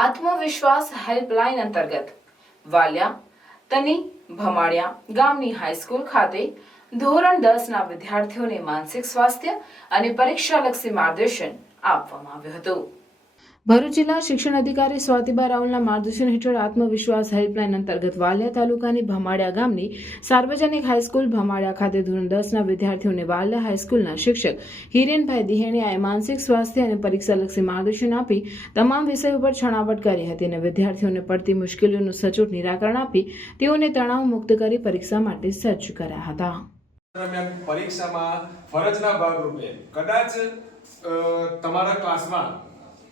આત્મવિશ્વાસ હેલ્પલાઇન અંતર્ગત વાલિયા તની ભમાડિયા ગામની હાઈસ્કૂલ ખાતે ધોરણ 10ના વિદ્યાર્થીઓને માનસિક સ્વાસ્થ્ય અને પરીક્ષાલક્ષી માર્ગદર્શન આપવામાં આવ્યું હતું। ભરૂચ જિલ્લા શિક્ષણ અધિકારી સ્વાતિબા રાવલના માર્ગદર્શન હેઠળ આત્મવિશ્વાસ હેલ્પલાઇન અંતર્ગત વાલિયા તાલુકાની ભમાડિયા ગામની સાર્વજનિક હાઈસ્કૂલ ભમાડિયા ખાતે ધોરણ 10ના વિદ્યાર્થીઓને વાલિયા હાઈસ્કૂલના શિક્ષક હિરેનભાઈ દિહેણીયાએ માનસિક સ્વાસ્થ્ય અને પરીક્ષાલક્ષી માર્ગદર્શન આપી તમામ વિષયો પર છણાવટ કરી હતી અને વિદ્યાર્થીઓને પડતી મુશ્કેલીઓનું સચોટ નિરાકરણ આપી તેઓને તણાવ મુક્ત કરી પરીક્ષા માટે સજ્જ કર્યા હતા। પરીક્ષામાં ફરજના ભાગરૂપે કદાચ તમારા ક્લાસમાં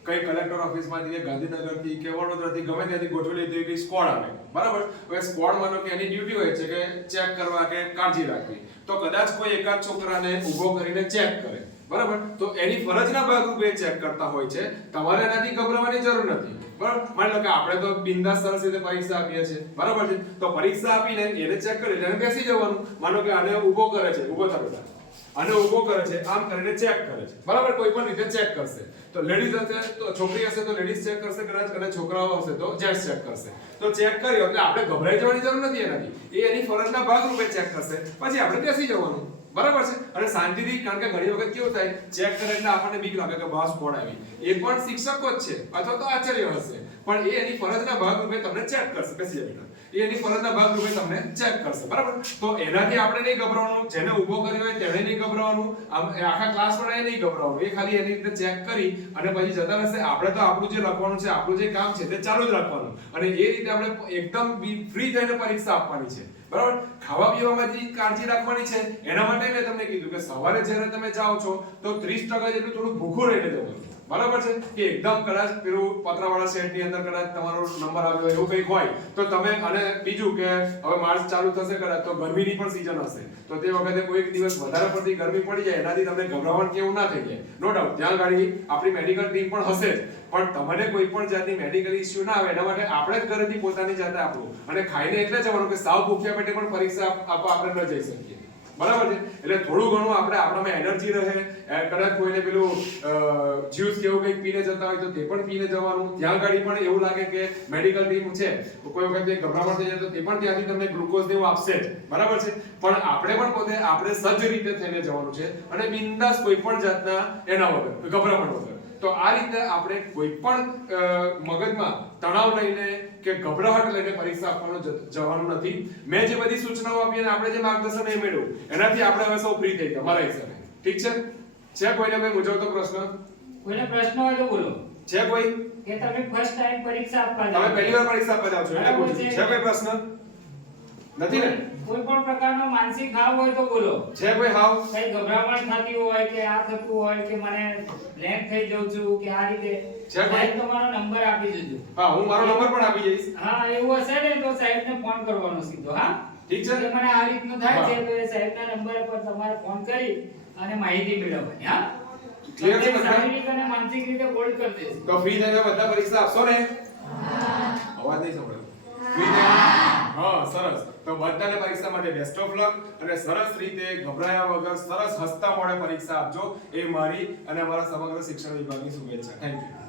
કઈ કલેક્ટર ઓફિસમાંથી કે ગાંધીનગરથી કે વડોદરાથી ગમે ત્યાંથી ગોઠવેલી હતી કે સ્કોડ આવે, બરાબર? હવે સ્કોડ માનો કે એની ડ્યુટી હોય છે કે ચેક કરવા કે કાળજી રાખવી, તો કદાચ કોઈ એકાદ છોકરાને ઊભો કરીને ચેક કરે, બરાબર? તો એની ફરજના ભાગરૂપે ચેક કરતા હોય છે, તમારે એનાથી ગભરાવાની જરૂર નથી, બરાબર? માની લો કે આપણે તો બિંદાસ સરસ રીતે પરીક્ષા આપીએ છીએ, બરાબર છે? તો પરીક્ષા આપીને એને ચેક કરી એને બેસી જવાનું, માનો કે આને ઊભો કરે છે, ઊભો થયો અને ઊભો કરે છે, આમ કરીને ચેક કરે છે, બરાબર? કોઈ પણ રીતે ચેક કરશે, તો લેડીઝ હશે તો છોકરી હશે તો લેડીઝ ચેક કરશે, કદાચ છોકરાઓ હશે તો જેન્ટ્સ ચેક કરશે। તો ચેક કર્યો એટલે આપણે ગભરાઈ જવાની જરૂર નથી એનાથી, એ એની ફરજના ભાગરૂપે ચેક કરશે, પછી આપણે બેસી જવાનું, બરાબર છે? અને શાંતિથી, કારણ કે ઘણી વખત કેવું થાય, ચેક કરે એટલે આપણને બીક લાગે કે બસ કોડ આવી, એ પણ શિક્ષકો જ છે અથવા તો આચાર્ય હશે, પણ એ એની ફરજના ભાગરૂપે તમને ચેક કરશે, બેસી બેઠા એ એની ફરજના ભાગરૂપે તમને ચેક કરશે, બરાબર? તો એનાથી આપણે નહીં ગભરાવાનું, જેને ઊભો કર્યો હોય તેણે નહીં ગભરાવાનું, આખા ક્લાસ વાળાએ નહીં ગભરાવાનું, એ ખાલી એની રીતે ચેક કરી અને પછી જતા રહેશે। આપણે તો આપણું જે લખવાનું છે, આપણું જે કામ છે તે ચાલુ જ રાખવાનું અને એ રીતે આપણે એકદમ ફ્રી થઈને પરીક્ષા આપવાની છે, બરાબર? ખાવા પીવામાં જે કાળજી રાખવાની છે એના માટે મેં તમને કીધું કે સવારે જ્યારે તમે જાઓ છો તો 30% જેટલું થોડું ભૂખું રહીને જવાનું, બરાબર છે? કે એકદમ કદાચ પેલું પતરાવાળા સેટની અંદર કદાચ તમારો નંબર આવ્યો હોય એવું કંઈક હોય તો તમે, અને બીજું કે હવે માર્ચ ચાલુ થશે કદાચ તો ગરમીની પણ સીઝન હશે, તો તે વખતે કોઈક દિવસ વધારે પડતી ગરમી પડી જાય, એનાથી તમને ગભરાવાનું કેવું ના થઈ જાય, નો ડાઉટ ત્યાં ગાડી આપણી મેડિકલ ટીમ પણ હશે જ, પણ તમને કોઈ પણ જાતની મેડિકલ ઇશ્યુ ના આવે એના માટે આપણે જ ઘરેથી પોતાની જાતે આપણું અને ખાઈને એટલે જવાનું કે સાવ ભૂખ્યા પેટે પણ પરીક્ષા આપવા આપણે ન જઈ શકીએ, બરાબર છે? એટલે થોડું ઘણું આપણે આપણામાં એનર્જી રહે, કદાચ કોઈને પેલું જ્યુસ કેવું કંઈક પીને જતા હોય તો તે પણ પીને જવાનું, ત્યાં ગાડી પણ એવું લાગે કે મેડિકલ ટીમ છે, કોઈ વખત ગભરામણ થઈ જાય તો તે પણ ત્યાંથી તમને ગ્લુકોઝ દેવું આપશે જ, બરાબર છે? પણ આપણે પણ પોતે આપણે સજ્જ રીતે થઈને જવાનું છે અને બિંદાસ કોઈ પણ જાતના એના વગર, ગભરામણ વગર। તો આ રીતે આપણે કોઈ પણ મગજમાં તણાવ લઈને કે ગભરાહટ લઈને પરીક્ષા આપવાનું જવાનું નથી। મેં જે બધી સૂચનાઓ આપી અને આપણે જે માર્ગદર્શન એ મેળવ્યું એનાથી આપણે હવે સૌ ફ્રી થઈ ગયા મારા હિસાબે, ઠીક છે? છે કોઈને મેં મૂંઝવતો પ્રશ્ન? કોઈને પ્રશ્ન હોય તો બોલો। છે કોઈ કે તમે ફર્સ્ટ ટાઈમ પરીક્ષા આપવા તમે પહેલી વાર પરીક્ષા આપવા જાવ છો એટલે પૂછું, છે કોઈ પ્રશ્ન? નથી ને? કોઈ પણ પ્રકારનો માનસિક હાવ હોય તો બોલો। છે કોઈ હાવ? કઈ ગભરામણ થતી હોય કે આ થતું હોય કે મને બ્લેન્ક થઈ જાઉં છું કે આ રીતે, છે કોઈ? સાહેબ તમારો નંબર આપી દેજો। હા, હું મારો નંબર પણ આપી જઈશ। હા, એવું હશે ને તો સાહેબને ફોન કરવાનો સીધો, હા? ઠીક છે? કે મને આ રીતનું થાય છે તો એ સાહેબના નંબર પર તમારે ફોન કરી અને માહિતી મેળવવાની, હા? ક્લિયર છે? શારીરિક અને માનસિક રીતે બોલ્ડ કરી દેજો। તો ફ્રી થઈને બધા પરીક્ષા આપશો ને? અવાજ નહીં સંભળાયો? ફ્રી થઈને? હા, સરસ। તો બધાને પરીક્ષા માટે બેસ્ટ ઓફ લક અને સરસ રીતે ગભરાયા વગર સરસ હસતા મોઢે પરીક્ષા આપજો, એ મારી અને અમારા સમગ્ર શિક્ષણ વિભાગની શુભેચ્છા। Thank you.